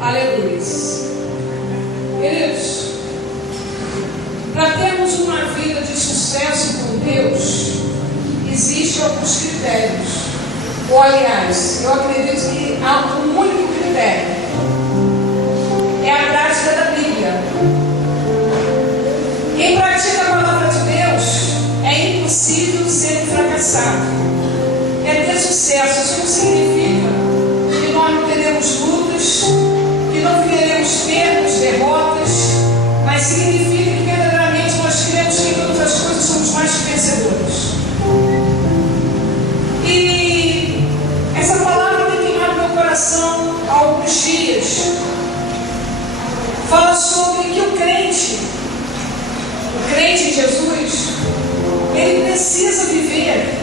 Aleluia. Queridos, para termos uma vida de sucesso com Deus, existem alguns critérios. Ou, aliás, eu acredito que há um único critério: é a prática da Bíblia. Quem pratica a palavra de Deus é impossível ser fracassado, é ter sucesso. Isso não significa que nós não teremos lutas, que não teremos perdas, derrotas, mas significa que verdadeiramente nós cremos que em todas as coisas somos mais que vencedores. E essa palavra tem queimado meu coração há alguns dias. Fala sobre que o crente em Jesus, ele precisa viver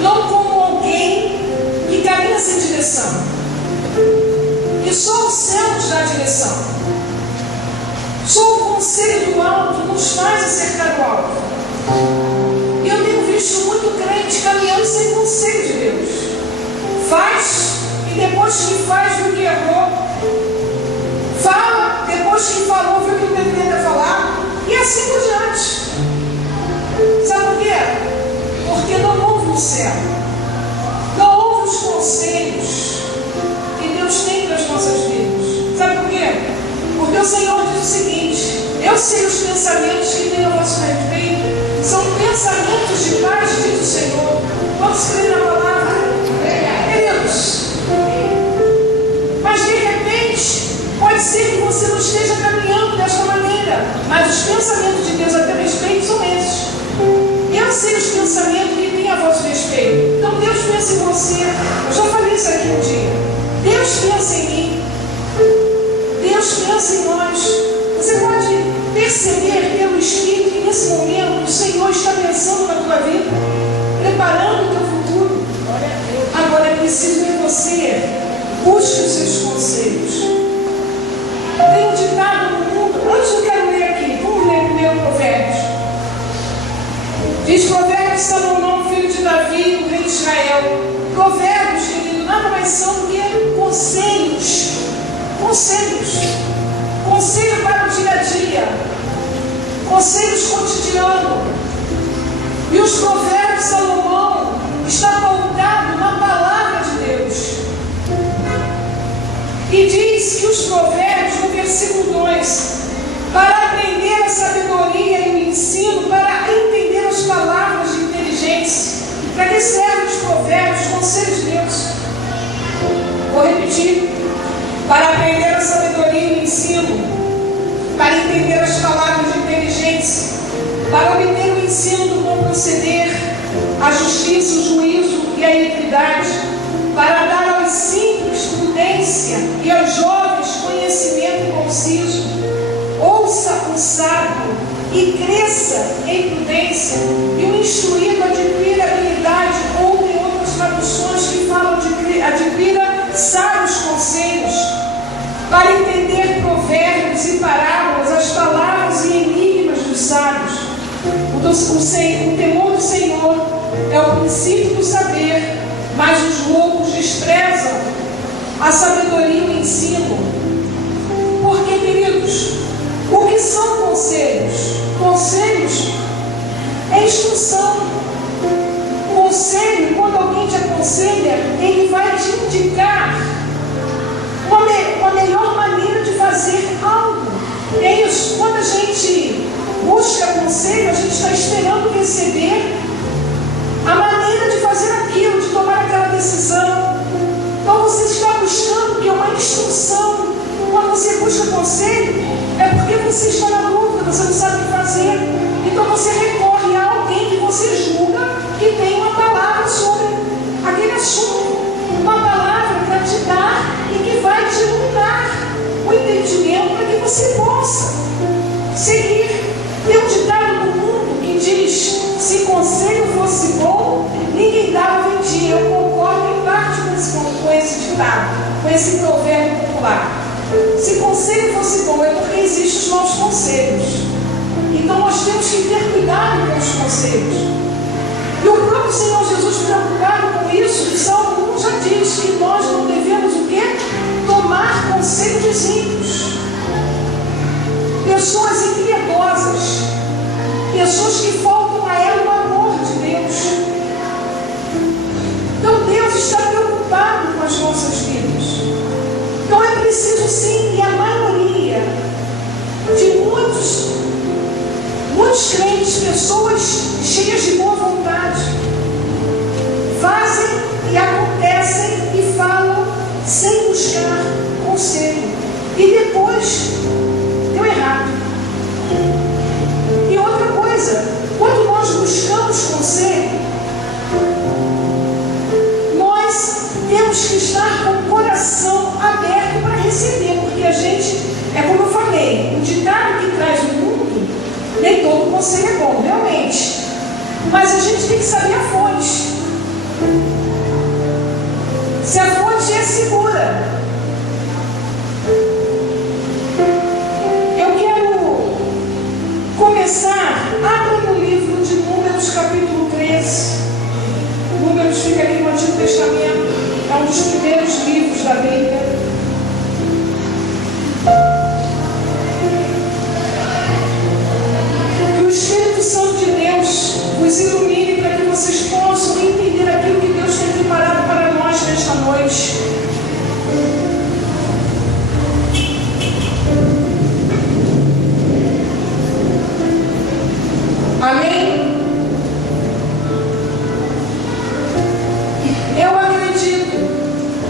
não como alguém que caminha sem direção, e só o céu nos dá a direção. Só o conselho do alto nos faz acertar o alvo. E eu tenho visto muito crente caminhando sem conselho de Deus. Faz, e depois que faz, viu que errou. Fala, depois que falou, viu que não deveria ter falado. E assim por diante. Sabe por quê? Porque não ouve o céu. Não ouve os conselhos que Deus tem para as nossas vidas. Sabe por quê? Porque o Senhor diz o seguinte: eu sei os pensamentos que tenho a vosso respeito, são pensamentos de paz, diz o Senhor. Vamos crer na palavra? Queridos, mas de repente pode ser que você não esteja caminhando desta maneira, mas os pensamentos de Deus a teu respeito são esses. Eu sei os pensamentos que têm a vosso respeito. Então Deus pensa em você. Eu já falei isso aqui um dia. Deus pensa em mim. Deus pensa em nós. Você pode perceber pelo Espírito que nesse momento o Senhor está pensando na tua vida, preparando o teu futuro. Agora é preciso que você busque os seus conselhos. Tem um ditado no mundo. Antes eu quero ler aqui. Vamos ler primeiro Provérbios. Diz Provérbios de Salomão, filho de Davi, o rei de Israel. Provérbios, querido, nada mais são do que conselhos. Conselhos. Conselho para o dia a dia. Conselhos cotidianos. E os Provérbios de Salomão está pautado na palavra de Deus. E diz que os Provérbios, no versículo 2, para aprender a sabedoria e o ensino, para entender as palavras de inteligência. Para que servem os Provérbios, os conselhos de Deus? Vou repetir. Para aprender a sabedoria e o ensino, para entender as palavras de inteligência, para obter o ensino do bom proceder, a justiça, o juízo e a equidade, para dar aos simples prudência e aos jovens conhecimento conciso. Ouça o sábio e cresça em prudência, e o instruído adquira habilidade, ou tem outras traduções que falam de adquira sábios conselhos, para entender provérbios e parábolas, as palavras e enigmas dos sábios. O temor do Senhor é o princípio do saber, mas os loucos desprezam a sabedoria e o ensino. Porque, queridos, o que são conselhos? Conselhos é instrução. Conselho, quando alguém te aconselha, ele vai te indicar uma melhor maneira de fazer algo. É isso. Quando a gente busca conselho, a gente está esperando receber a maneira de fazer aquilo, de tomar aquela decisão. Então você está buscando que é uma instrução. Quando você busca conselho, é porque você está na dúvida, você não sabe o que fazer. Então você recorre a alguém que você julga que tem uma palavra sobre aquele assunto. Uma palavra para te dar e que vai te iluminar o entendimento para que você possa seguir. Tem um ditado no mundo que diz: se conselho fosse bom, ninguém dava vendia. Eu concordo em parte com esse ditado, com esse provérbio popular. Se conselho fosse bom, é porque existem os maus conselhos. Então nós temos que ter cuidado com os conselhos. E o próprio Senhor Jesus, preocupado com isso, de Salmo que estar com o coração aberto para receber, porque a gente, é como eu falei, o ditado que traz o mundo, nem todo conselho é bom, realmente. Mas a gente tem que saber a fonte. Se a fonte é segura. Eu quero começar, abra no livro de Números, capítulo 13. Números fica ali no Antigo Testamento, é um dos primeiros livros da Bíblia. Que o Espírito Santo de Deus vos ilumine para que vocês possam entender aquilo que Deus tem preparado para nós nesta noite. Amém? Eu acredito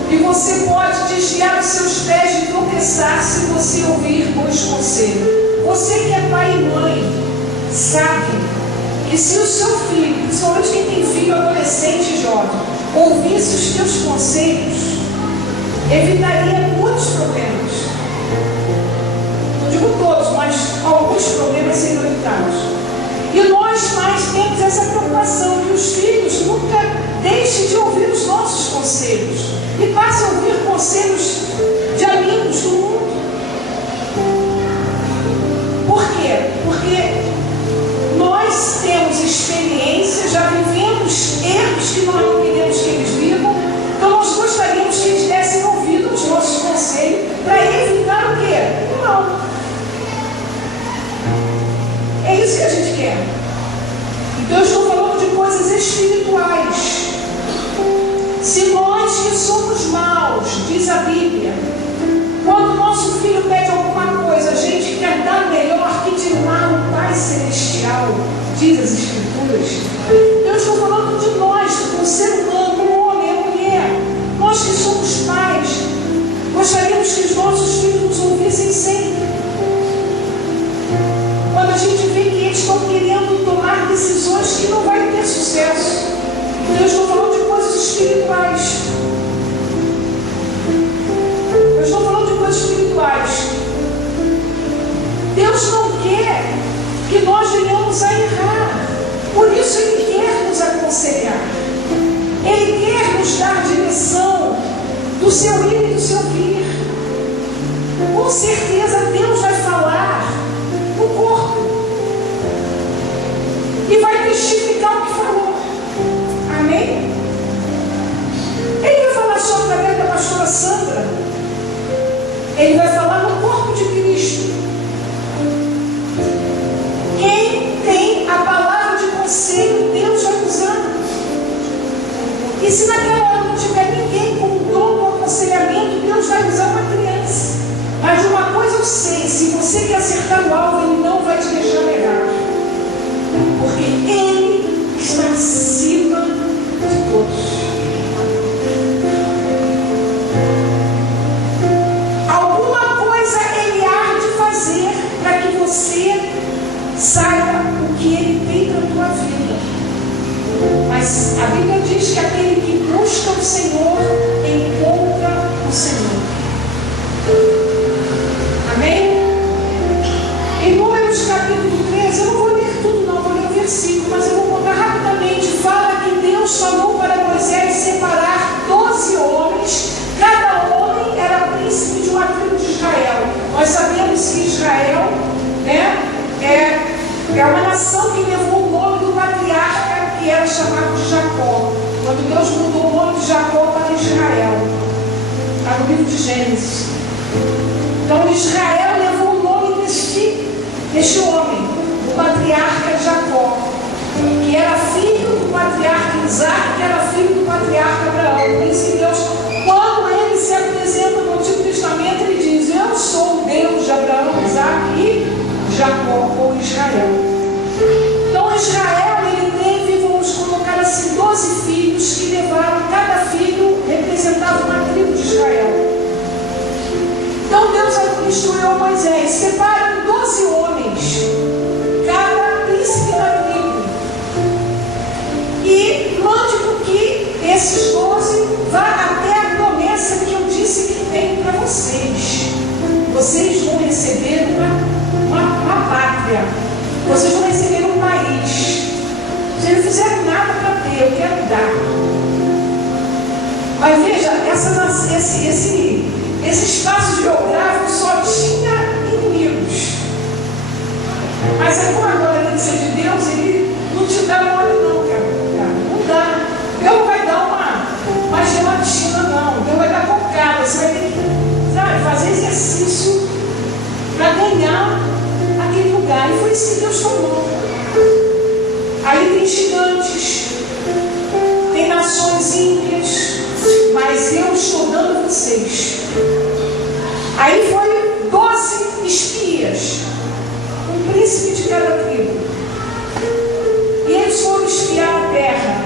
que você pode desviar os seus pés de tropeçar se você ouvir bons conselhos. Você que é pai e mãe, sabe que se o seu filho, principalmente quem tem filho adolescente e jovem, ouvisse os teus conselhos, evitaria muitos problemas. Não digo todos, mas alguns problemas seriam evitados. E nós pais temos essa preocupação que os filhos nunca deixem de ouvir os nossos conselhos e passem a ouvir conselhos de amigos do mundo. Por quê? Porque nós temos experiência, já vivemos erros que nós não queremos que eles vivam, então nós gostaríamos que eles tivessem ouvido os nossos conselhos para evitar o quê? O mal. É isso que a gente quer. Então eu estou falando de coisas espirituais. Se nós que somos maus, diz a Bíblia, quando nosso filho pede alguma coisa, a gente quer dar melhor que de lá no Pai Celestial, diz as Escrituras. Eu estou falando de nós, do ser humano, o homem, a mulher. Nós que somos pais, gostaríamos que os nossos filhos nos ouvissem sempre. Quando a gente vê que eles estão querendo tomar decisões que não vai ter sucesso. Então eu estou falando de coisas espirituais. Eu estou falando de coisas espirituais. Deus não quer que nós venhamos a errar. Por isso Ele quer nos aconselhar. Ele quer nos dar direção do seu ir e do seu vir. Com certeza Deus vai falar no corpo e vai testificar o que falou. Amém? Ele vai falar só através da pastora Sandra. Ele vai falar no corpo de Cristo. Quem tem a palavra de conselho, Deus vai usar. E se naquela hora não tiver ninguém com o dom do aconselhamento, Deus vai usar uma criança. Mas de uma coisa eu sei, se você quer acertar o alvo, Ele não vai te deixar errar. Porque Ele está acima de todos. Alguma coisa Ele há de fazer para que você saiba o que Ele tem para a tua vida. Mas a Bíblia diz que aquele que busca o Senhor encontra o Senhor. Amém? Em Números capítulo 13, eu não vou ler tudo não, vou ler o versículo, mas eu vou contar rapidamente. Fala que Deus falou para Moisés separar 12 homens, cada homem era príncipe de uma tribo de Israel. Nós sabemos que Israel, né, é uma nação que levou o nome do patriarca que era chamado de Jacó. Quando Deus mudou o nome de Jacó para Israel, está no livro de Gênesis. Então Israel levou o nome deste homem, o patriarca Jacó, que era filho do patriarca Isaac, que era filho do patriarca Abraão. Por isso que Deus, quando ele se apresenta no Antigo Testamento, ele diz: eu sou o Deus de Abraão, Isaac e Jacó, ou Israel. Então Israel, ele teve, vamos colocar assim, 12 filhos que levaram, cada filho representava uma tribo de Israel. Então Deus instruiu a Moisés: separe 12 homens, cada príncipe da tribo, e mande com que esses 12 vá até esse espaço geográfico só tinha inimigos. Mas aí, como agora tem que ser de Deus, ele não te dá mole não, cara. Não dá. Deus não vai dar uma gelatina, não. Deus vai dar cocada. Você vai ter que, sabe, fazer exercício para ganhar aquele lugar. E foi isso que Deus falou. Aí tem gigantes, tem nações ímpias, mas eu estou dando vocês. Aí foi 12 espias, um príncipe de cada tribo. E eles foram espiar a terra.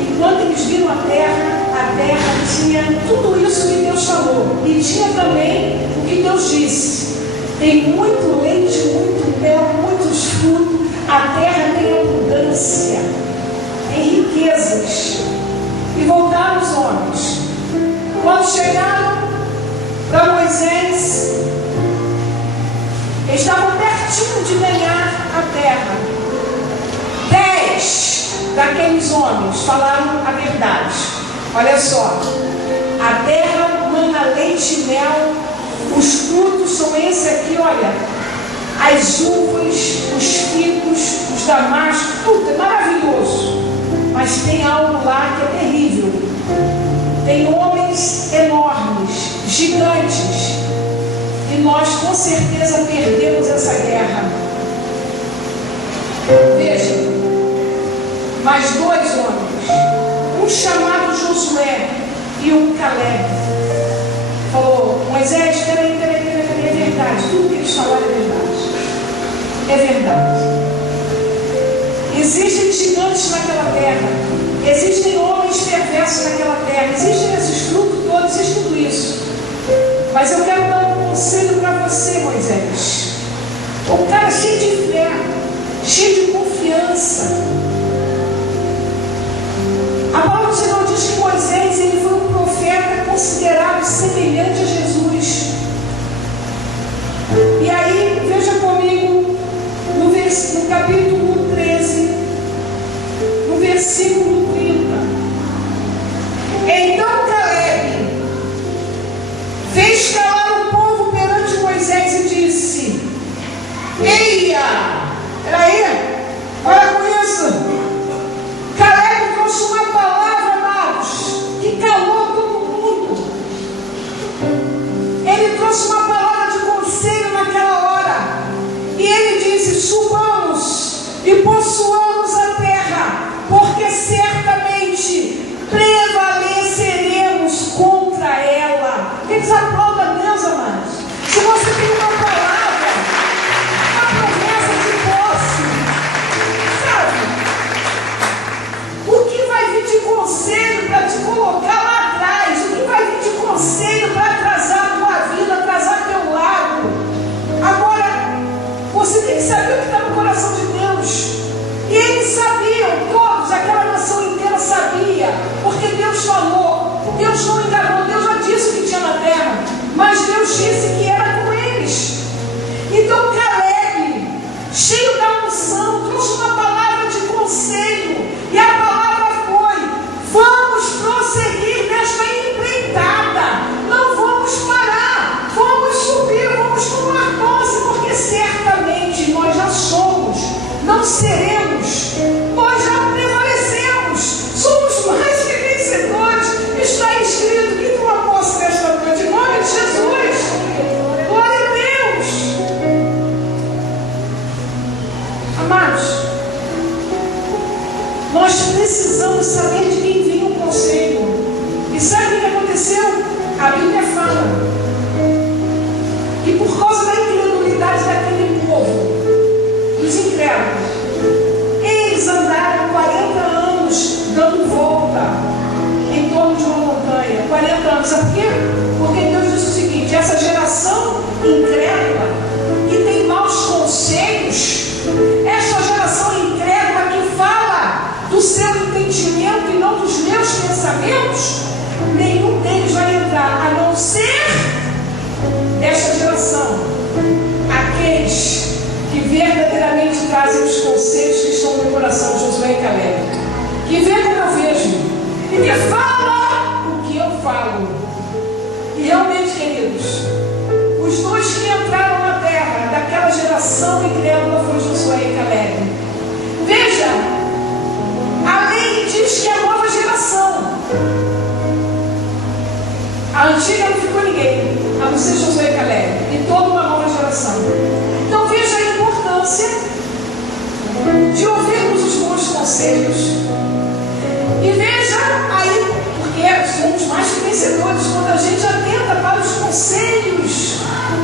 E quando eles viram a terra tinha tudo isso que Deus falou. E tinha também o que Deus disse. Tem muito leite, muito mel, muitos frutos. A terra tem abundância, tem riquezas. E voltaram os homens. Quando chegaram para Moisés, eles estavam pertinho de ganhar a terra. 10 daqueles homens falaram a verdade. Olha só, a terra mana leite e mel, os frutos são esse aqui, olha. As uvas, os figos, os damascos, tudo é maravilhoso. Mas tem algo lá que é terrível. Tem homens enormes, gigantes. E nós com certeza perdemos essa guerra. Veja, mais 2 homens, um chamado Josué e um Caleb, falou: Moisés, peraí, é verdade, tudo que eles falaram é verdade. É verdade. Existem gigantes naquela terra, existem homens perversos naquela terra, existem esses frutos todos, existe tudo isso. Mas eu quero dar um conselho para você, Moisés. Um cara cheio de fé, cheio de confiança. A palavra do Senhor diz que Moisés ele foi um profeta considerado semelhante a Jesus. E aí, veja comigo, no capítulo 13, no versículo 30. Então Caleb fez calar o povo perante Moisés e disse: Eia! Peraí, olha com isso. Caleb trouxe uma palavra, amados, que calou todo mundo. Ele trouxe uma palavra de conselho naquela hora. E ele disse: subamos e possuamos a terra, porque certamente prevaleceremos contra ela. Eles aplaudam a Deus, amados. Se você tem uma palavra, uma promessa de posse, sabe? O que vai vir de conselho para te colocar lá atrás? O que vai vir de conselho para atrasar a tua vida, atrasar teu lado? Agora, você tem que saber o que está no coração de Deus. E eles sabiam, todos, aquela nação inteira sabia, porque Deus falou. Deus não enganou, Deus já disse o que tinha na terra, mas Deus disse que era com eles. Então Caleb, cheio da unção, trouxe uma palavra de conselho. E a palavra foi: vamos prosseguir nesta empreitada, não vamos parar, vamos subir, vamos tomar posse, porque certamente nós já somos, não seremos, nós já prevalecemos, somos mais que vencedores. Está escrito que toma posse nesta noite, em nome de Jesus. Glória a Deus. Amados, nós precisamos saber de quem vem o conselho. E sabe o que aconteceu? A Bíblia fala que por causa da incredulidade daquele povo, dos incrédulos, eles andaram 40 anos dando volta em torno de uma montanha. 40 anos, sabe por quê? Porque Deus disse o seguinte: essa geração incrédula, que tem maus conselhos, essa geração incrédula que fala do seu entendimento e não dos meus pensamentos, nenhum deles vai entrar, a não ser desta geração, aqueles que verdadeiramente trazem os conselhos que estão no meu coração, Josué e Caleb, que vê como eu vejo e que fala o que eu falo. aí, porque somos mais que vencedores, quando a gente atenta para os conselhos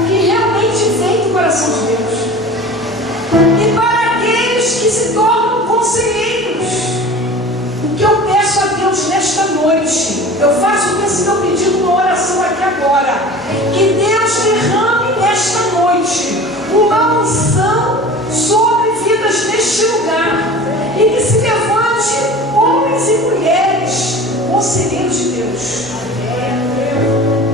que realmente vêm do coração de Deus. E para aqueles que se tornam conselheiros, o que eu peço a Deus nesta noite, eu faço esse meu pedido numa oração aqui agora, que Deus derrame nesta noite uma unção sobre vidas neste lugar, e que se levante homens e mulheres conselheiros de Deus.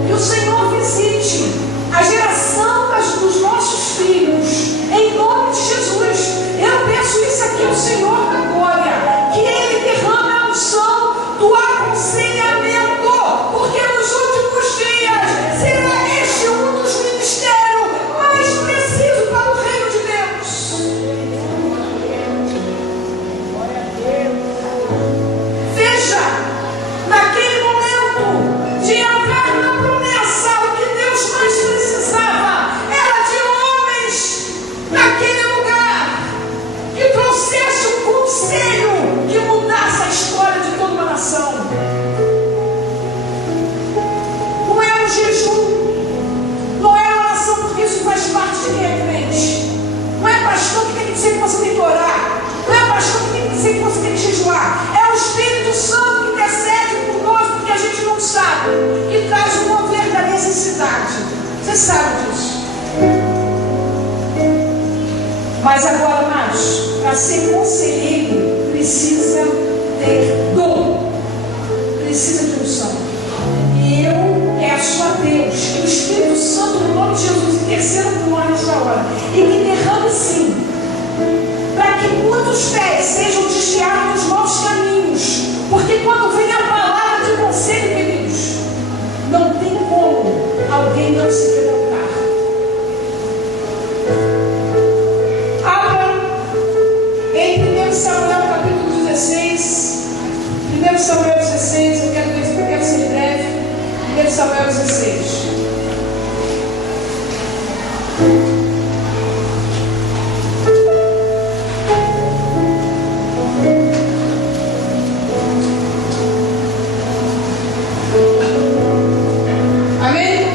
Que o Senhor visite a geração dos nossos filhos, em nome de Jesus. Eu peço isso aqui ao Senhor da glória, que Ele derrame a unção do aconselhamento, porque nos últimos dias será este um dos ministérios mais precisos para o reino de Deus. Veja, naquele momento de entrar na promessa, o que Deus mais precisava era de homens naquele lugar que trouxesse um conselho que mudasse a história de toda uma nação. Não é um jejum, não é oração, porque isso faz parte de quem é crente. Não é pastor que tem que dizer que você tem que orar, não é pastor que tem que dizer que você tem que jejuar. É o Espírito Santo que intercede por nós, porque a gente não sabe, e traz o mover da necessidade. Você sabe disso. Mas agora, amados, para ser conselheiro, precisa ter dom, precisa de unção. E eu peço a Deus que o Espírito Santo, no nome de Jesus, interceda por nós nessa hora, e que derrame sim, para que muitos pés sejam desviados dos maus caminhos, porque quando vem a palavra de conselho, queridos, não tem como alguém não se levantar. Em 1 Samuel capítulo 16, 1 Samuel 16, eu quero ser breve. 1 Samuel 16. Amém?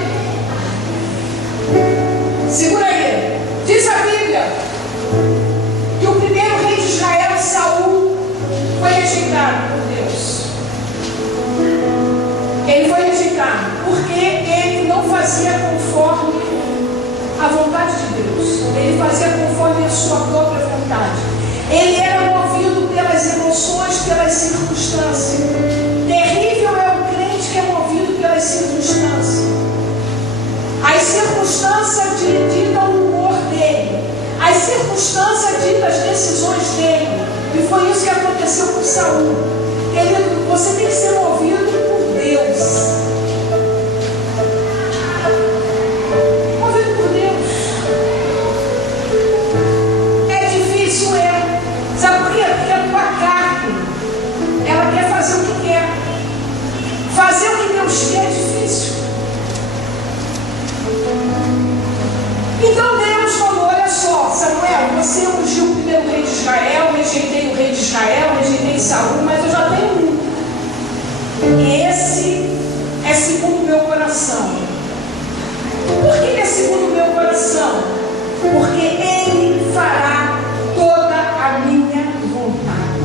Segura aí. Diz a Bíblia que o primeiro rei de Israel, Saul, foi rejeitado por Deus. Ele foi rejeitado porque ele não fazia conforme a vontade de Deus. Ele fazia conforme a sua própria vontade. Ele era movido pelas emoções, pelas circunstâncias. Terrível é o crente que é movido pelas circunstâncias. As circunstâncias ditam o humor dele. As circunstâncias ditam as decisões dele. E foi isso que aconteceu com Saul. Querido, você tem que ser movido por Deus. Movido por Deus. É difícil, é. Sabe por quê? Porque a tua carne, ela quer fazer o que quer. Fazer o que Deus quer é difícil. Então Deus falou: olha só, Samuel, você ungiu o primeiro rei de Israel, rejeitei o rei de Israel, rejeitei Saul, mas eu já tenho um. E esse é segundo o meu coração. Por que é segundo o meu coração? Porque ele fará toda a minha vontade.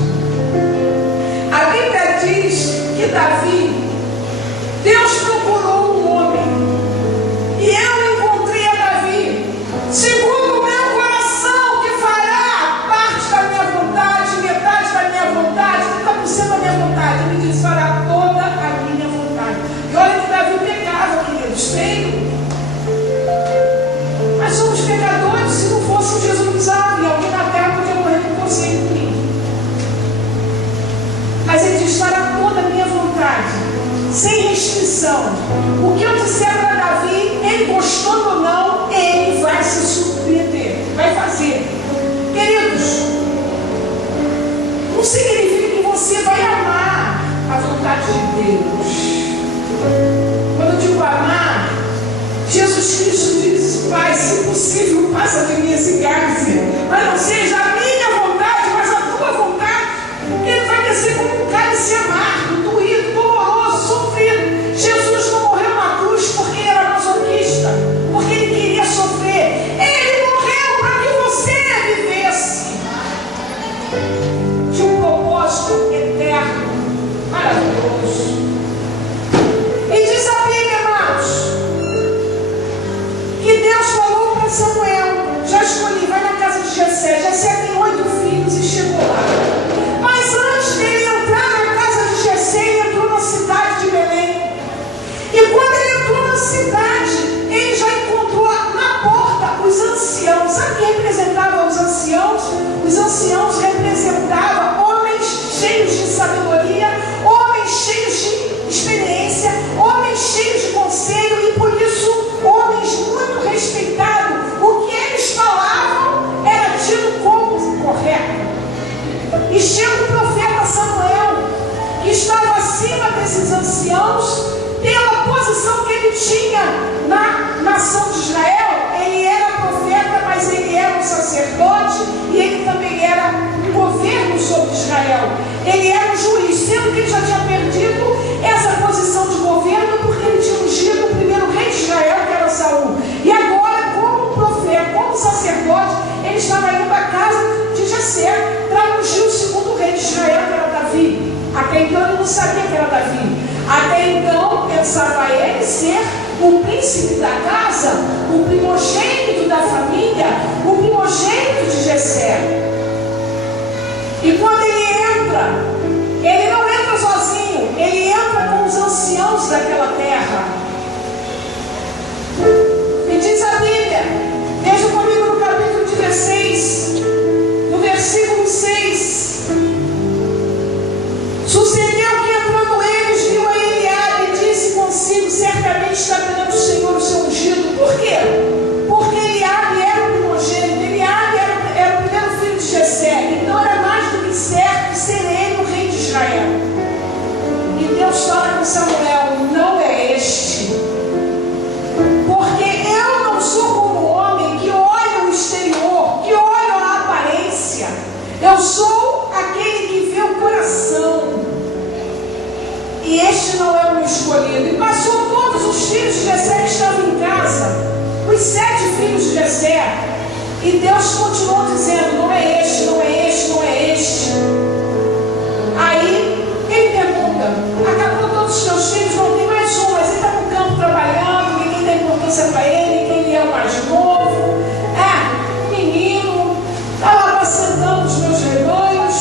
A Bíblia diz que Davi, Deus procurou um homem, e eu encontrei a Davi, segundo o meu coração, que fará parte da minha vontade, metade da minha vontade, 30% da minha vontade. Ele diz: fará toda a minha vontade. E olha que Davi pecava, queridos, tem. Mas somos pecadores. Se não fosse Jesus não precisava, e alguém na terra podia morrer com conselho por mim. Mas ele diz: fará toda a minha vontade, sem restrição. O que eu disser para Davi, ele gostando ou não, ele vai se surpreender, vai fazer. Queridos, não significa que você vai amar a vontade de Deus. Quando eu digo amar, Jesus Cristo diz: Pai, se possível, passa de mim esse cálice, mas não seja a minha vontade, mas a tua vontade. Ele vai descer como um cálice amargo, doído. acima desses anciãos, pela posição que ele tinha na nação de Israel. Ele era profeta, mas ele era um sacerdote, e ele também era um governo sobre Israel. Ele era um juiz, sendo que ele já tinha perdido essa posição de governo, porque ele tinha ungido o primeiro rei de Israel, que era Saul. E agora, como profeta, como sacerdote, ele estava indo à casa de Jessé para ungir o segundo rei de Israel, que era Davi. Até então ele não sabia que era Davi. Até então pensava ele ser o príncipe da casa, o primogênito da família, o primogênito de Jessé. E quando ele não entra sozinho, ele entra com os anciãos daquela terra. E diz a Bíblia, veja comigo no capítulo 16, no versículo 6. Sucedeu que entrando eles, viu a Eliabe e disse consigo: certamente está perante o Senhor o seu ungido. Por quê? Porque Eliabe era o primogênito, Eliabe era o primeiro filho de Jessé. Então era mais do que certo ser ele o rei de Israel. E Deus fala com Samuel: não é este. Porque eu não sou como o homem que olha o exterior, que olha a aparência. Eu sou aquele que vê o coração. E este não é o meu escolhido. E passou todos os filhos de Jessé que estavam em casa, os 7 filhos de Jessé. E Deus continuou dizendo: não é este, não é este, não é este. Aí ele pergunta: acabou todos os teus filhos? Não tem mais um, mas ele está no campo trabalhando, ninguém dá importância para ele, quem é o mais novo? Um menino, está lá apacentando os meus rebanhos.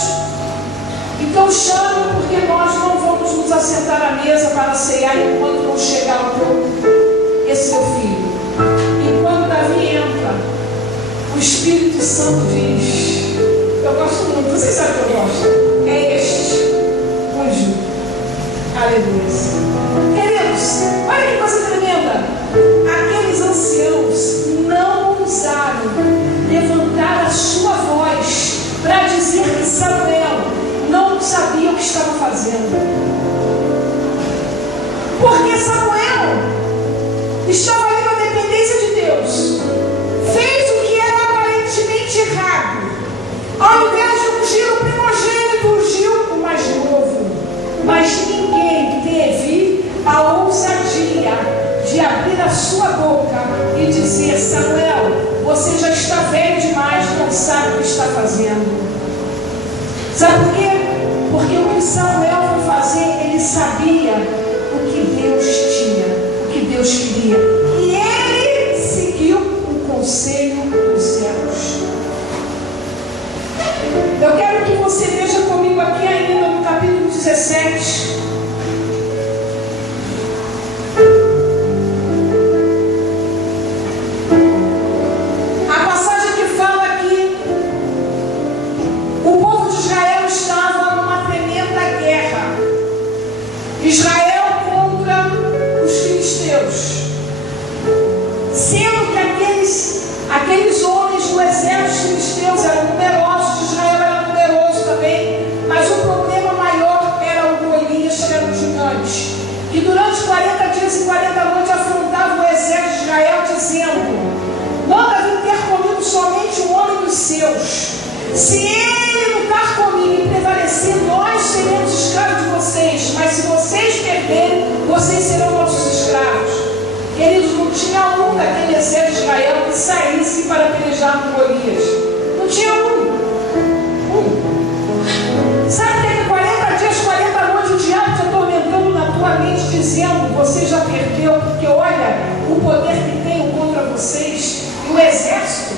Então chame, porque nós não vamos nos assentar à mesa para ceiar enquanto não chegar esse seu filho. E quando Davi entra, o Espírito Santo diz: eu gosto muito, vocês sabem que eu gosto, é este, ungido. Aleluia. Queridos, olha que coisa tremenda. Aqueles anciãos não ousaram levantar a sua voz para dizer que Samuel não sabia o que estava fazendo. Porque Samuel estava ali na dependência de Deus. Fez o que era aparentemente errado. Ao invés de ungir o primogênito, ungiu o mais novo. Mas ninguém teve a ousadia de abrir a sua boca e dizer: Samuel, você já está velho demais, não sabe o que está fazendo. Sabe por quê? Porque o que Samuel foi fazer, ele sabia o que Deus tinha, o que Deus queria. E ele seguiu o conselho dos céus. Eu quero que você veja comigo aqui ainda no capítulo 17. A passagem que fala que o povo de Israel estava numa tremenda guerra. Israel contra os filisteus. Sendo que aqueles homens do exército filisteus eram numerosos, Israel era numeroso também, mas o problema maior era o Golias, que era um gigante, que durante 40 dias e 40 noites afrontava o exército de Israel, dizendo: manda vir ter comigo somente um homem dos seus. Se ele lutar comigo e prevalecer, nós seremos escravos de vocês, mas se vocês perderem, vocês serão nossos escravos. Queridos, não tinha um daquele exército de Israel que saísse para pelejar com Golias. Não tinha um. Sabe que em 40 dias, 40 noites, o diabo te atormentando na tua mente, dizendo: você já perdeu, porque olha o poder que tenho contra vocês. E o exército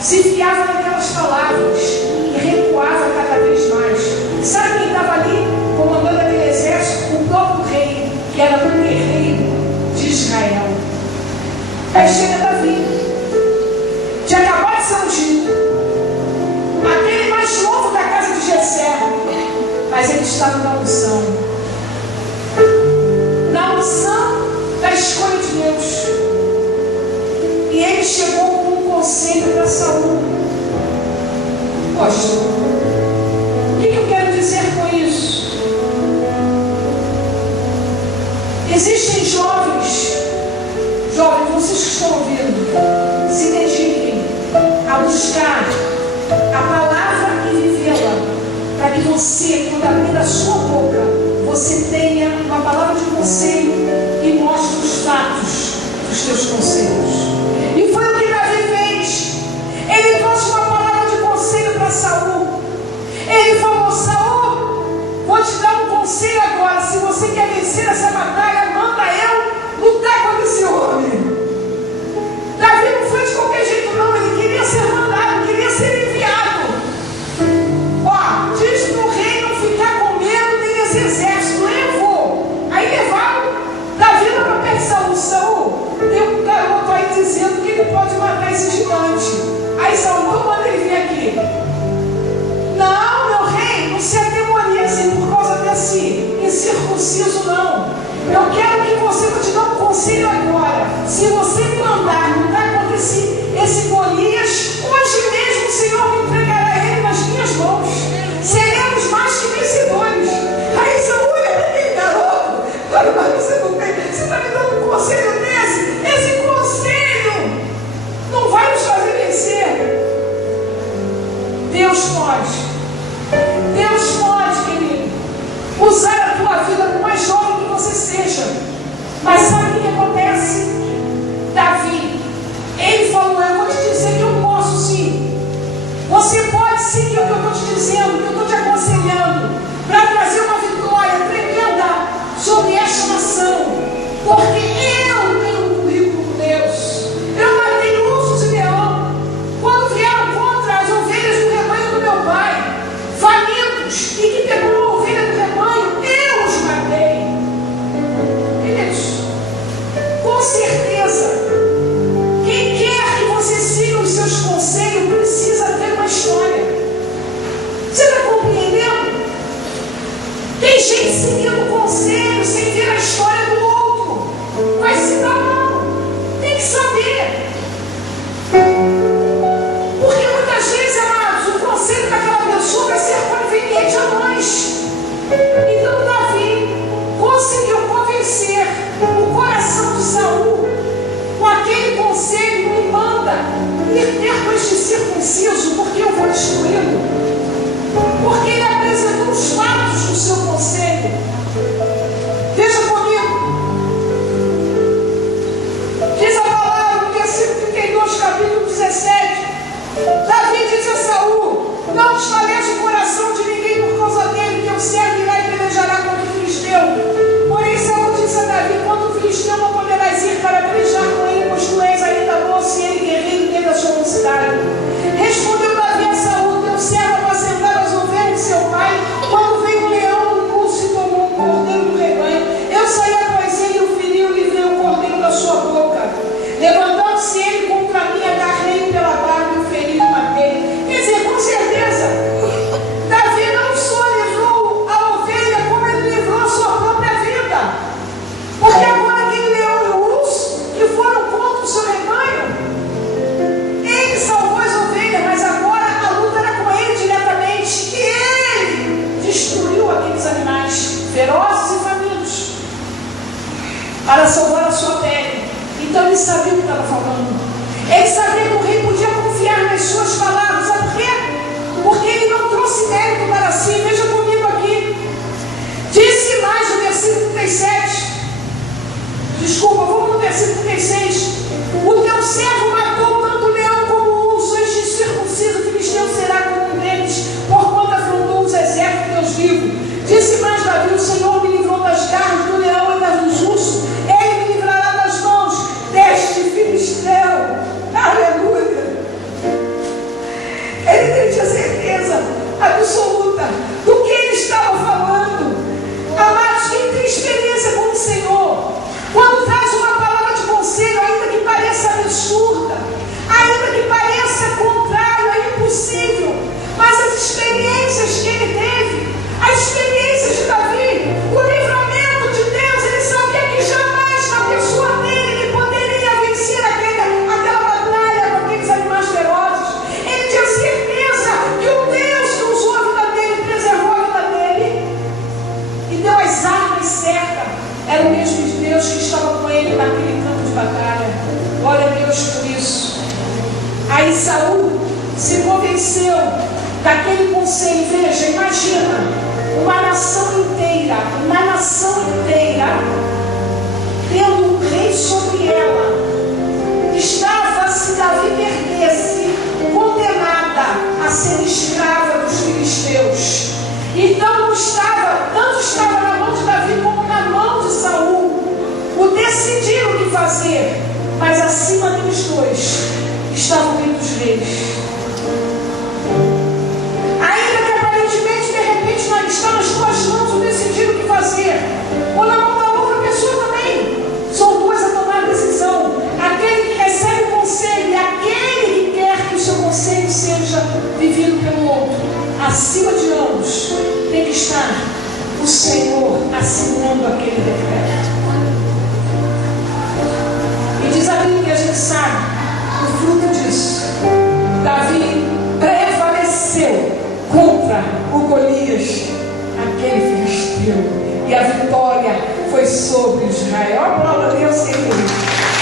se fiava naquelas palavras e recuava cada vez mais. E sabe quem estava ali comandando aquele exército? O próprio rei, que era o guerreiro de Israel. Aí chega Davi, tinha acabado de ser ungido, aquele mais novo da casa de Jessé, mas ele estava na unção da escolha de Deus. E ele chegou com um conselho para Saul. Poxa, o que eu quero dizer com isso? Existem jovens, vocês que estão ouvindo, se dediquem a buscar a palavra e vivê-la, para que você, quando abrir a sua boca, você tenha uma palavra de conselho e mostre os fatos dos teus conselhos. E foi o que Davi fez. Ele trouxe uma palavra de conselho para Saul. Ele falou: Saul, vou te dar um conselho agora. Se você quer vencer essa batalha, manda eu lutar contra esse homem. Davi não foi de qualquer jeito não. Ele queria ser mandado, queria ser enviado. Ó, diz para o rei não ficar com medo nem esse exército. Eu vou. Aí levaram Davi lá para perto de Saul. Saul, tem um garoto aí dizendo que ele pode matar esse gigante. Aí Saul, então manda ele vir aqui. Não, meu rei, não se atemorize por causa desse incircunciso, não. Eu quero que você, vou te dar um conselho agora. Se você me mandar lutar contra esse Golias, hoje mesmo o Senhor me entregará ele nas minhas mãos. Seremos mais que vencedores. Aí Saul olha para aquele garoto. Mas você não tem, você está me dando um conselho desse? Esse conselho não vai nos fazer vencer. Deus pode, querido, usar a tua vida por mais jovem que você seja. Mas sabe o que acontece? Davi, ele falou: eu vou te dizer que eu posso sim. Você pode sim, que é o que eu estou te dizendo, que eu estou te aconselhando, para trazer uma vitória tremenda sobre esta nação. Porque eu tenho um currículo com Deus. Eu matei ursos e leão. Quando vieram contra as ovelhas do rebanho do meu pai, famintos, e que pegou uma ovelha do rebanho, eu os matei. Queridos, com certeza, quem quer que você siga os seus conselhos precisa ter uma história. Você está compreendendo? Tem gente seguindo conselho sem ver a história do outro. Vai se dar mal. Tem que saber. Porque muitas vezes, amados, o conselho daquela pessoa vai ser conveniente a nós. Então Davi conseguiu convencer o coração de Saul com aquele conselho: me manda ir ter com este circunciso, porque eu vou destruí-lo. Porque ele apresentou os fatos do seu conselho. Veja comigo. Diz a palavra no versículo 32, capítulo 17. Davi disse a Saul: não desfaleça o coração de ninguém por causa dele, que eu servirá e pelejará contra o filisteu. Porém Saul disse a Davi: quando o filisteu não poderás ir para pelejar com ele, pois tu és ainda moço e ele guerreiro dentro da sua mocidade. Respondeu Davi a Saul: teu servo apacentava as ovelhas de seu pai, quando veio um leão no pulso e tomou um cordeiro do rebanho. Eu saí após ele, o feri, e livrei o cordeiro da sua boca. Levantando-se ele contra mim, agarrei-o pela barba e o feri e matei. Quer dizer, com certeza, Davi não só livrou a ovelha, como ele livrou a sua própria vida. Porque agora aquele leão e o urso que foram contra o seu rebanho, ele salvou as ovelhas, mas agora a luta era com ele diretamente. E ele destruiu aqueles animais ferozes e famintos para salvar a sua pele. Então ele sabia o que estava falando. Ele sabia que o rei podia confiar nas suas palavras. Sabe por quê? Porque ele não trouxe mérito para si. Veja comigo aqui. Disse mais no versículo 37. Desculpa, vamos no versículo 36. O teu servo matou tanto o leão como o urso. Este circunciso filisteu será como um deles, porquanto afrontou os exércitos de Deus vivo. Disse mais Davi: o Senhor me livrou das garras do leão e das dos ursos. Ele me livrará das mãos deste filisteu. Aleluia. Deus por isso. Aí Saul se convenceu daquele conselho. Veja, imagina, uma nação inteira tendo um rei sobre ela. Estava, se Davi perdesse, condenada a ser escrava dos filisteus. Então tanto estava na mão de Davi como na mão de Saul o decidir o que fazer. Mas acima dos dois estava o rei dos reis. Ainda que aparentemente, de repente, não está nas tuas mãos o decidir o que fazer, ou na mão da outra pessoa também. São duas a tomar a decisão. Aquele que recebe o conselho e aquele que quer que o seu conselho seja vivido pelo outro. Acima de ambos tem que estar o Senhor assinando aquele decreto. E diz a Bíblia que a gente sabe o fruto disso. Davi prevaleceu contra o Golias, aquele filisteu. E a vitória foi sobre Israel. A palavra de Deus, Senhor.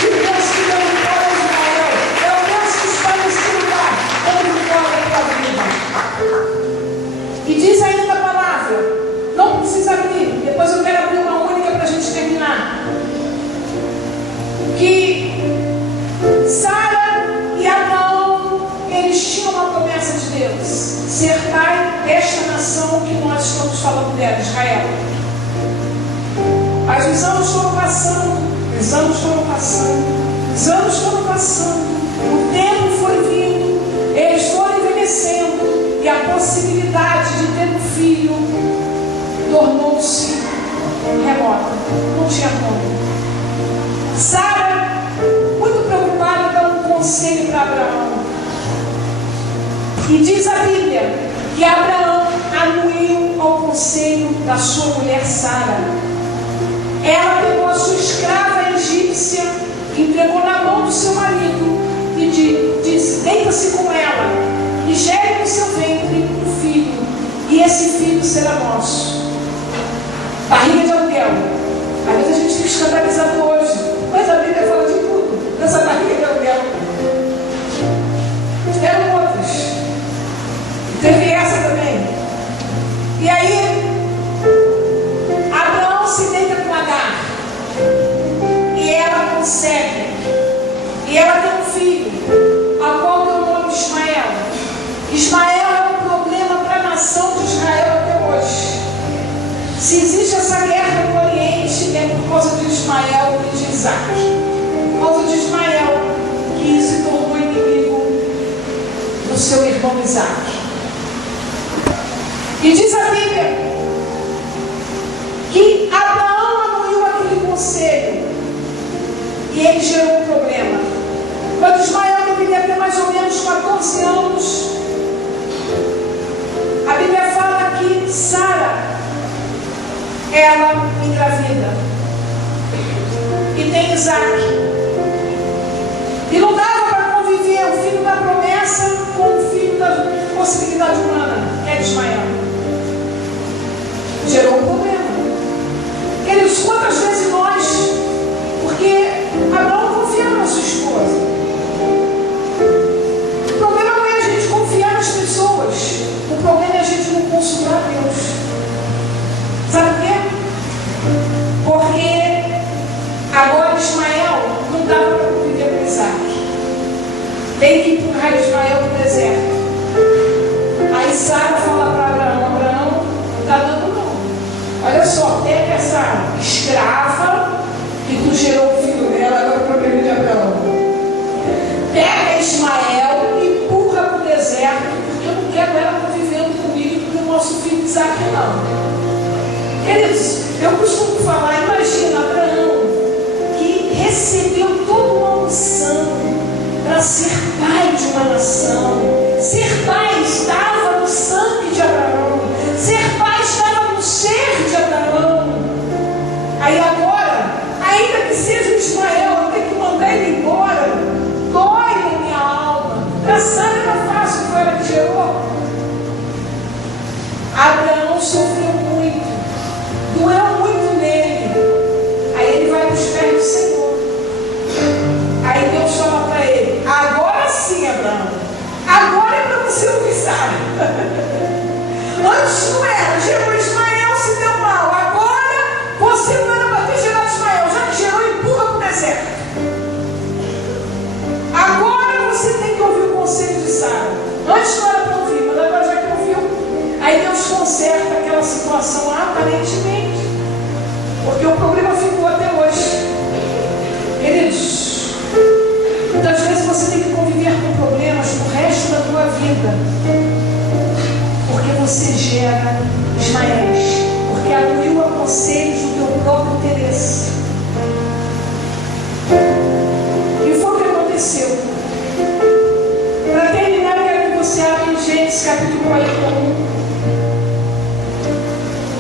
Que Deus que deu vitória a Israel. É o Deus que está nesse lugar, dando vitória para a vida. E diz ainda a palavra, não precisa abrir, depois eu quero abrir uma única para a gente terminar. Que Sara e Abraão, eles tinham uma promessa de Deus: ser pai desta nação que nós estamos falando dela, Israel. Mas os anos foram passando, o tempo foi vindo, eles foram envelhecendo, e a possibilidade de ter um filho tornou-se remota. Não tinha como. Sara, muito preocupada, dá um conselho para Abraão. E diz a Bíblia que Abraão anuiu ao conselho da sua mulher Sara. Ela pegou a sua escrava egípcia, entregou na mão do seu marido e disse: deita-se com ela e gere no seu ventre um filho, e esse filho será nosso. Barriga de aluguel. Às vezes a gente fica escandalizado hoje, mas a Bíblia fala de tudo dessa barriga de aluguel. Tiveram outras. Teve essa também. E aí Abraão se deita com Agar, e ela concebe, e ela tem um filho, a qual deu o nome de Ismael. Ismael é um problema para a nação de Israel até hoje. Se existe essa guerra no Oriente, é por causa de Ismael e de Isaac. Por causa de Ismael, que se tornou inimigo do seu irmão Isaac. E diz a Bíblia que Abraão anuiu aquele conselho, e ele gerou um problema. Quando Ismael deveria ter mais ou menos 14 anos, a Bíblia fala que Sara, ela engravida e tem Isaac. E não dava para conviver o filho da promessa com o filho da possibilidade humana, que é Ismael. Gerou um problema. Queridos, quantas vezes nós, porque Abraão confiava na sua esposa. O problema não é a gente confiar nas pessoas, o problema é a gente não consultar Deus. Sabe por quê? Porque agora Ismael não dava para conviver com Isaac. Tem que empurrar Ismael para o deserto. Aí Sara fala para Abraão: Abraão, não está dando não. Olha só, pega essa escrava que tu gerou o filho dela, agora o problema de Abraão. Pega Ismael e empurra para o deserto, porque eu não quero ela convivendo comigo com o nosso filho Isaac, não. Queridos, eu costumo falar, imagina Abraão, que recebeu toda uma unção para ser pai de uma nação. Ser pai estava no sangue de Abraão. Ser pai estava no ser de Abraão. Aí agora, ainda que seja Ismael, eu tenho que mandar ele embora. Dói na minha alma. Para Sara era fácil, foi ela que gerou. Abraão sofreu muito. Doeu muito nele. vida, porque você gera Ismaéis, porque abriu a conselhos do teu próprio interesse. E foi o que aconteceu. Para terminar, eu quero que você abra em Gênesis capítulo 41.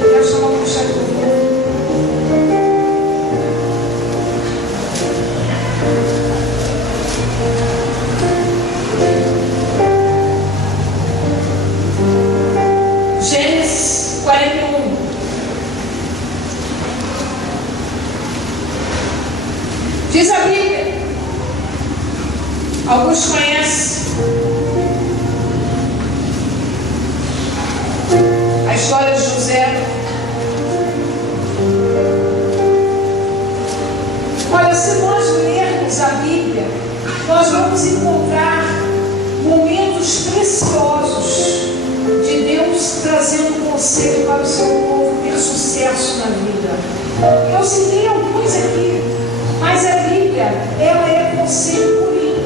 Quero chamar o puxar do povo. Gênesis 41. Diz a Bíblia, alguns conhecem a história de José. Olha, se nós lermos a Bíblia, nós vamos encontrar momentos preciosos de Deus trazendo conselho para o seu povo ter sucesso na vida. Eu citei alguns aqui, mas a Bíblia, ela é conselho purinho.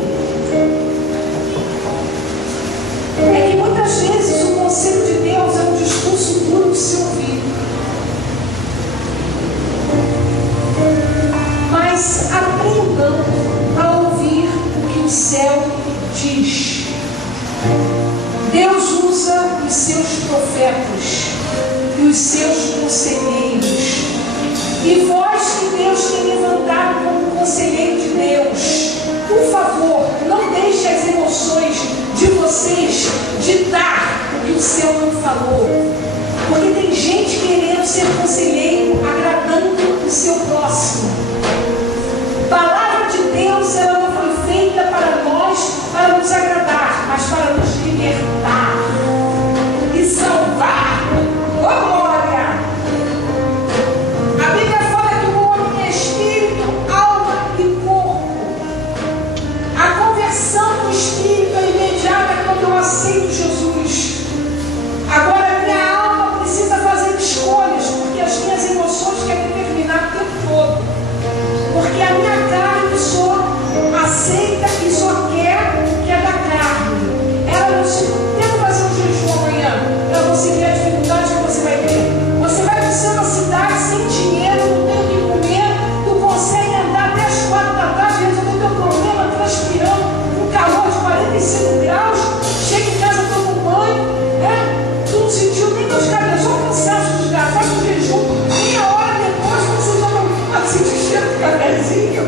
É que muitas vezes o conselho de Deus é um discurso duro de se ouvir. Mas aprendam a ouvir o que o céu diz. Deus usa os seus profetas e os seus conselheiros. E vós que Deus tem levantado como conselheiro de Deus, por favor, não deixe as emoções de vocês ditar o que o céu não falou. Porque tem gente querendo ser conselheiro, agradando o seu próximo. A palavra de Deus, ela não foi feita para nós, para nos agradar, mas para nos libertar e salvar. Oh, glória! A Bíblia fala que o homem é espírito, alma e corpo. A conversão do espírito é imediata quando eu aceito Jesus. Agora, minha alma precisa fazer escolhas, porque as minhas emoções querem determinar o tempo todo. Porque a minha carne só aceita e só quer o que é da carne. Ela não diz, quero fazer um jejum amanhã, para você ver a dificuldade que você vai ter. Você vai para uma cidade sem dinheiro, não tem o que comer, tu consegue andar até as 4 da tarde, resolver teu problema, transpirando, com calor de 45 graus, chega em casa, toma um banho, tu não sentiu nem teus cabelos, só cansaço dos gatos, faz um jejum, meia hora depois você já não sentiu o cheiro do cafezinho.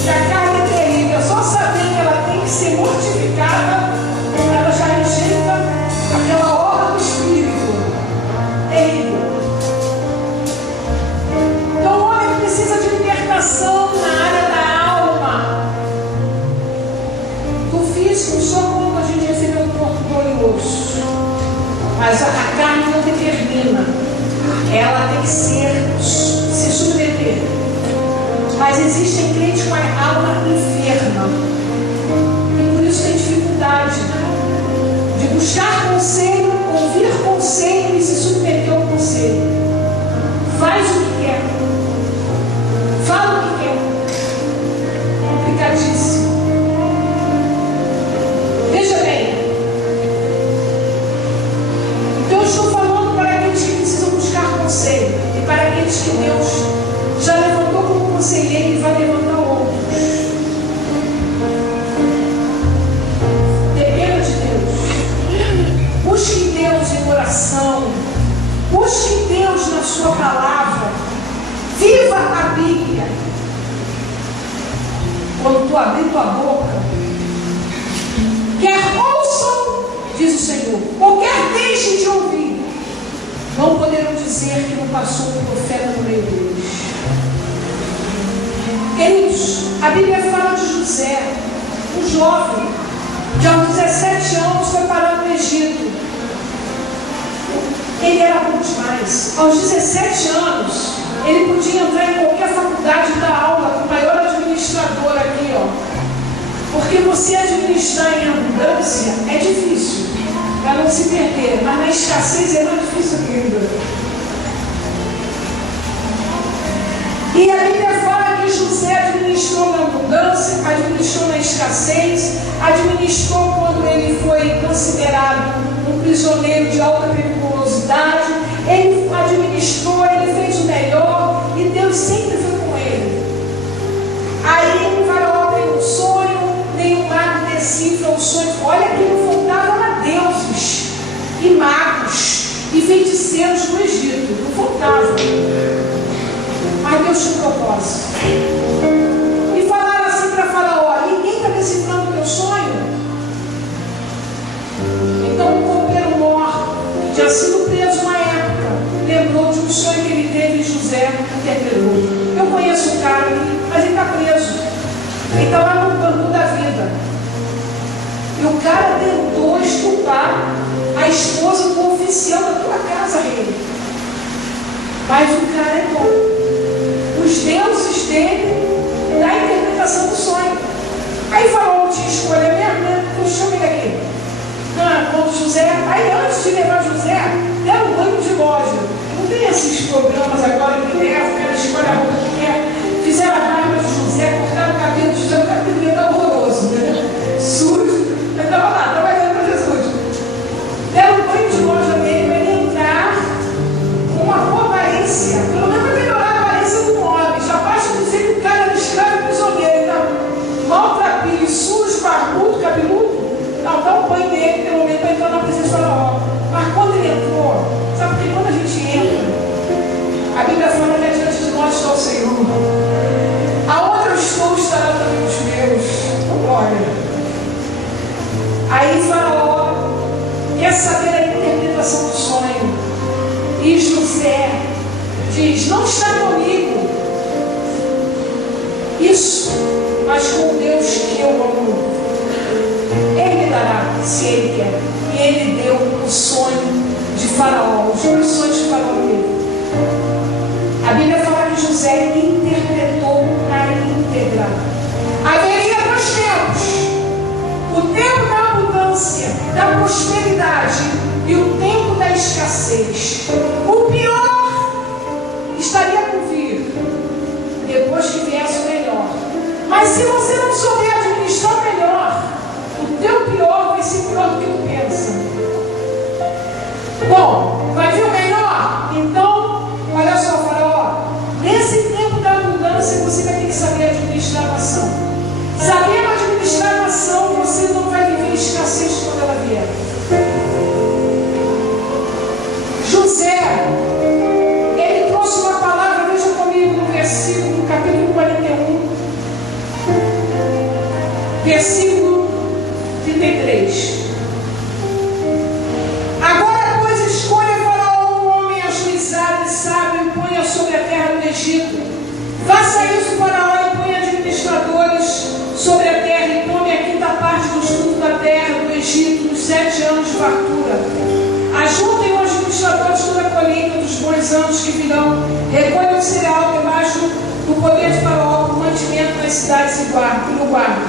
Que a carne é terrível, só saber que ela tem que ser mortificada, ela já rejeita aquela obra do Espírito. Terrível. Então o homem precisa de libertação na área da alma. Do físico, só quando a gente recebeu o corpo glorioso. Mas a carne não determina. Ela tem que se submeter. Mas existem crentes com a alma enferma. E por isso tem dificuldade de buscar conselho, ouvir conselho e se submeter ao conselho. Faz o que quer. Fala o que quer. Complicadíssimo. Veja bem. Então eu estou falando para aqueles que precisam buscar conselho e para aqueles que Deus já levantou como conselheiro e vai levantar outros. Dependa de Deus. Busque Deus em oração. Busque Deus na sua palavra. Viva a Bíblia. Quando tu abrir tua boca, quer ouçam, diz o Senhor, ou quer deixem de ouvir, não poderão dizer que não passou um profeta no meio deles. Queridos, a Bíblia fala de José, um jovem que aos 17 anos foi parar no Egito. Ele era bom demais. Aos 17 anos, ele podia entrar em qualquer faculdade e dar aula com o maior administrador aqui, ó. Porque você administrar em abundância é difícil, para não se perder, mas na escassez é mais difícil ainda. E a Bíblia fala que José administrou administrou na abundância, administrou na escassez, administrou quando ele foi considerado um prisioneiro de alta periculosidade, ele administrou, ele fez o melhor e Deus sempre foi com ele. Aí o faraó tem um sonho, nenhum mago decifra o sonho. Olha que não faltavam deuses e magos e feiticeiros no Egito, não faltavam. Mas Deus tinha um propósito. E falaram assim para Faraó: ninguém está decifrando o meu sonho? Então o copeiro mor, que tinha sido preso na época, lembrou de um sonho que ele teve e José interpretou. Eu conheço um cara aqui, mas ele está preso. Ele está lá no banco da vida. E o cara tentou estuprar a esposa do oficial da tua casa, rei. Mas o cara é bom. Os deuses dele da interpretação do sonho. Aí Faraó tinha escolha mesmo, né? Então chama ele aqui. Quando José, aí antes de levar José, deram um banho de loja. Não tem esses programas agora que leva, o cara escolhe a roupa que quer. Fizeram a barba de José, cortaram o cabelo de José, o cabelo dele tá horroroso, né? Sujo. Ele estava lá, trabalhando para Jesus. Deram um banho de loja nele para ele entrar com uma boa aparência. Pelo menos para melhorar a aparência do homem. Já basta dizer que o cara era escravo e prisioneiro. Ele estava maltrapilho, sujo, barbudo, cabeludo. Não, dá um banho nele, pelo menos, para entrar na presença do Faraó. Mas quando ele entrou, sabe porque quando a gente entra, a Bíblia fala que diante de nós está o Senhor. Aonde eu estou estará também os meus. Glória. Aí Faraó quer saber a interpretação do sonho. E José diz: não está comigo isso, mas com Deus que eu amo. Ele me dará, se Ele quer. E Ele deu o sonho de Faraó, os dois sonhos de Faraó dele. A Bíblia fala que José interpretou na íntegra. Haveria dois tempos: o tempo da abundância, da prosperidade e o tempo da escassez. O pior estaria por vir, depois que viesse o melhor. Mas se você não souber administrar o melhor, o teu pior vai ser pior do que tu pensa. Bom, vai vir o melhor? Então, olha só, Faraó, nesse tempo da abundância você vai ter que saber administrar a nação. Sabendo administrar a nação, você não vai viver escassez quando ela vier. José, ele trouxe uma palavra, veja comigo no versículo, no capítulo 41, versículo 33. Agora, pois, escolha Faraó um homem ajuizado e sábio e ponha sobre a terra do Egito. Faça isso, Faraó, e ponha administradores sobre a terra e tome a quinta parte dos frutos da terra do Egito nos 7 anos de fartura. Ajuntem os administradores toda a colheita dos bons anos que virão. Recolham o cereal debaixo do poder de Faraó por mantimento nas cidades e no guarda.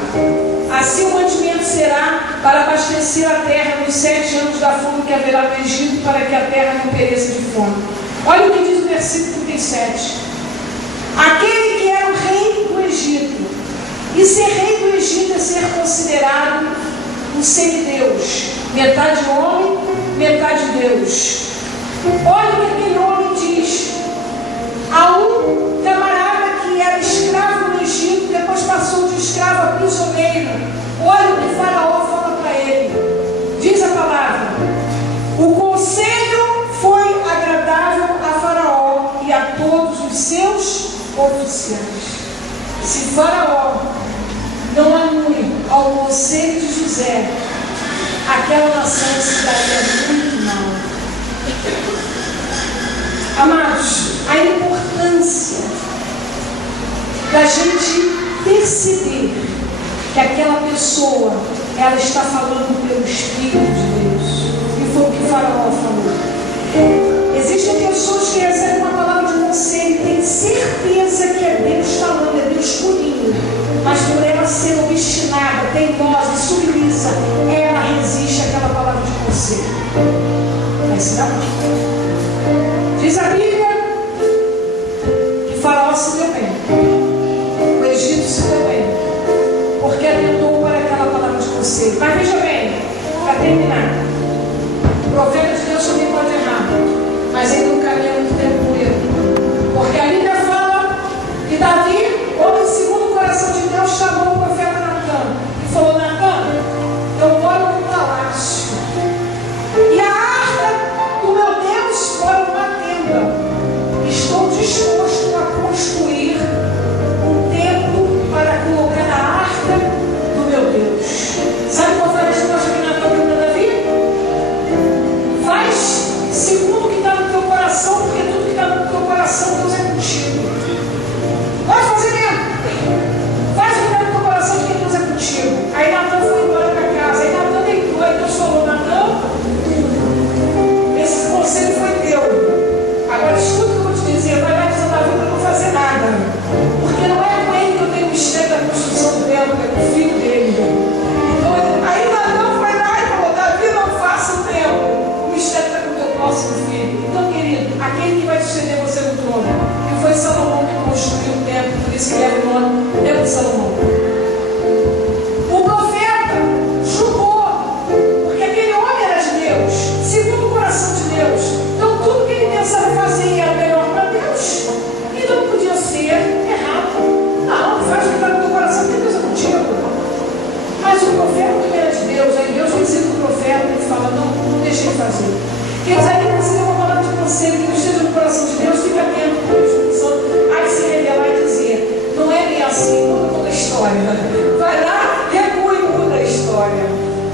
Assim o mantimento será para abastecer a terra nos 7 anos da fome que haverá no Egito, para que a terra não pereça de fome. Olha o que diz o versículo 37. Aquele que era o rei do Egito, e ser rei do Egito é ser considerado um semideus, metade homem, metade Deus. Olha o que aquele homem diz a um camarada que era escravo no Egito, depois passou de escravo a prisioneiro. Olha o que Faraó fala para ele. Diz a palavra: o conselho foi agradável a Faraó e a todos os seus oficiais. Se Faraó não anule ao conselho de José, aquela nação se daria muito mal. Amados, a importância da gente perceber que aquela pessoa, ela está falando pelo Espírito de Deus. E foi o que o Faraó falou. Existem pessoas que recebem uma palavra de conselho e têm certeza que é Deus falando, é Deus purinho. Mas por ela ser obstinada, teimosa, submissa, ela resiste àquela palavra de conselho. Vai se dar mal. Diz a Bíblia que Faraó se deu bem. O Egito se terminar. O profeta de Deus também pode errar, mas ele não caminha muito tempo com ele. Porque a Bíblia fala que Davi, homem segundo o coração de Deus, chamou o profeta Natan e falou: Natan, eu moro no palácio. E a arca do meu Deus mora numa tenda. Estou disposto a construir um templo para colocar a arca do meu Deus. Sabe qual foi a resposta que Natan deu para Davi? Faz segundo o que está no teu coração, porque tudo que está no teu coração, Deus é contigo. Pode fazer mesmo. Faz o que está no teu coração, porque Deus é contigo. Aí Natan foi embora para casa. Aí Natan deitou. Aí Deus falou: Natan, esse conselho foi teu. Agora escuta o que eu vou te dizer. Vai lá dizer Davi para não fazer nada. Porque não é com ele que eu tenho o mistério da construção do templo, é com o filho dele. Então, aí Natan foi lá e falou: Davi, não faça o templo. O mistério está com o teu próximo filho. Então, querido, aquele que vai suceder você no trono, que foi Salomão que construiu o templo, por isso que leva o nome Templo de Salomão. O profeta julgou, porque aquele homem era de Deus, segundo o coração de Deus. Então tudo que ele pensava fazer era melhor para Deus, e não podia ser errado. Não, faz o que está no teu coração, porque Deus é contigo. Mas o profeta também era de Deus, aí Deus visita o profeta e ele fala: não deixa ele fazer. Quer dizer, aí você tem uma palavra de conselho que esteja no coração de Deus, fica atento, porque o Espírito Santo há de se revelar e dizer: não é bem assim, muda a história. Vai lá, recua e muda a história.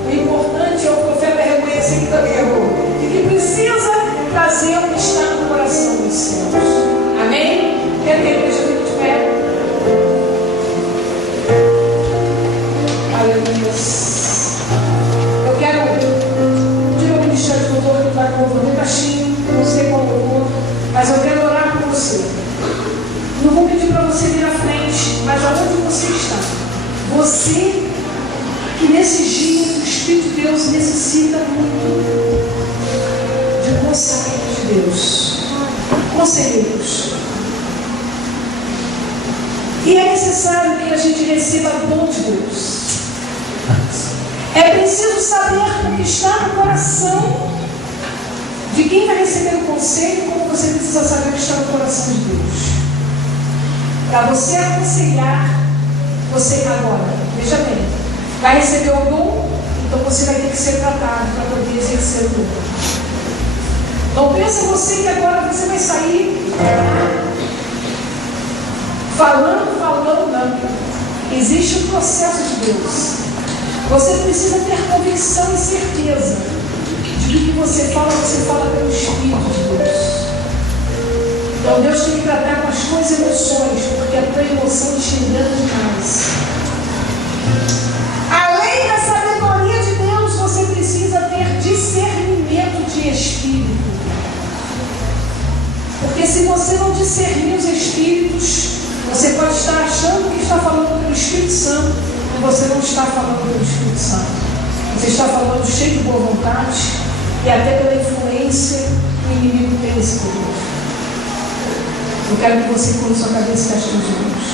O importante é o profeta reconhecer que também errou e que precisa trazer o que está no coração dos céus. Amém? Quer ter a igreja muito de pé? Aleluia. Eu quero pedir ao Ministério de Louvor que vai com o louvor bem baixinho, não sei qual louvor, mas eu quero orar por você. Não vou pedir para você vir à frente, mas aonde você está? Você que nesses dias o Espírito de Deus necessita muito de conselheiros de Deus. Conselheiros. E é necessário que a gente receba dom de Deus. É preciso saber o que está no coração de quem vai receber o conselho, como você precisa saber o que está no coração de Deus. Para você aconselhar, você agora, veja bem, vai receber o dom, então você vai ter que ser tratado para poder exercer o dom. Não pensa você que agora você vai sair falando, não. Existe um processo de Deus. Você precisa ter convicção e certeza de que o que você fala pelo Espírito de Deus. Então Deus tem que tratar com as tuas emoções, porque a tua emoção te engana demais. Além da sabedoria de Deus, você precisa ter discernimento de espírito. Porque se você não discernir os espíritos, você pode estar achando que está falando pelo Espírito Santo, e você não está falando pelo Espírito Santo. Você está falando cheio de boa vontade e até pela influência que o inimigo tem nesse poder. Eu quero que você coloque sua cabeça e feche os olhos.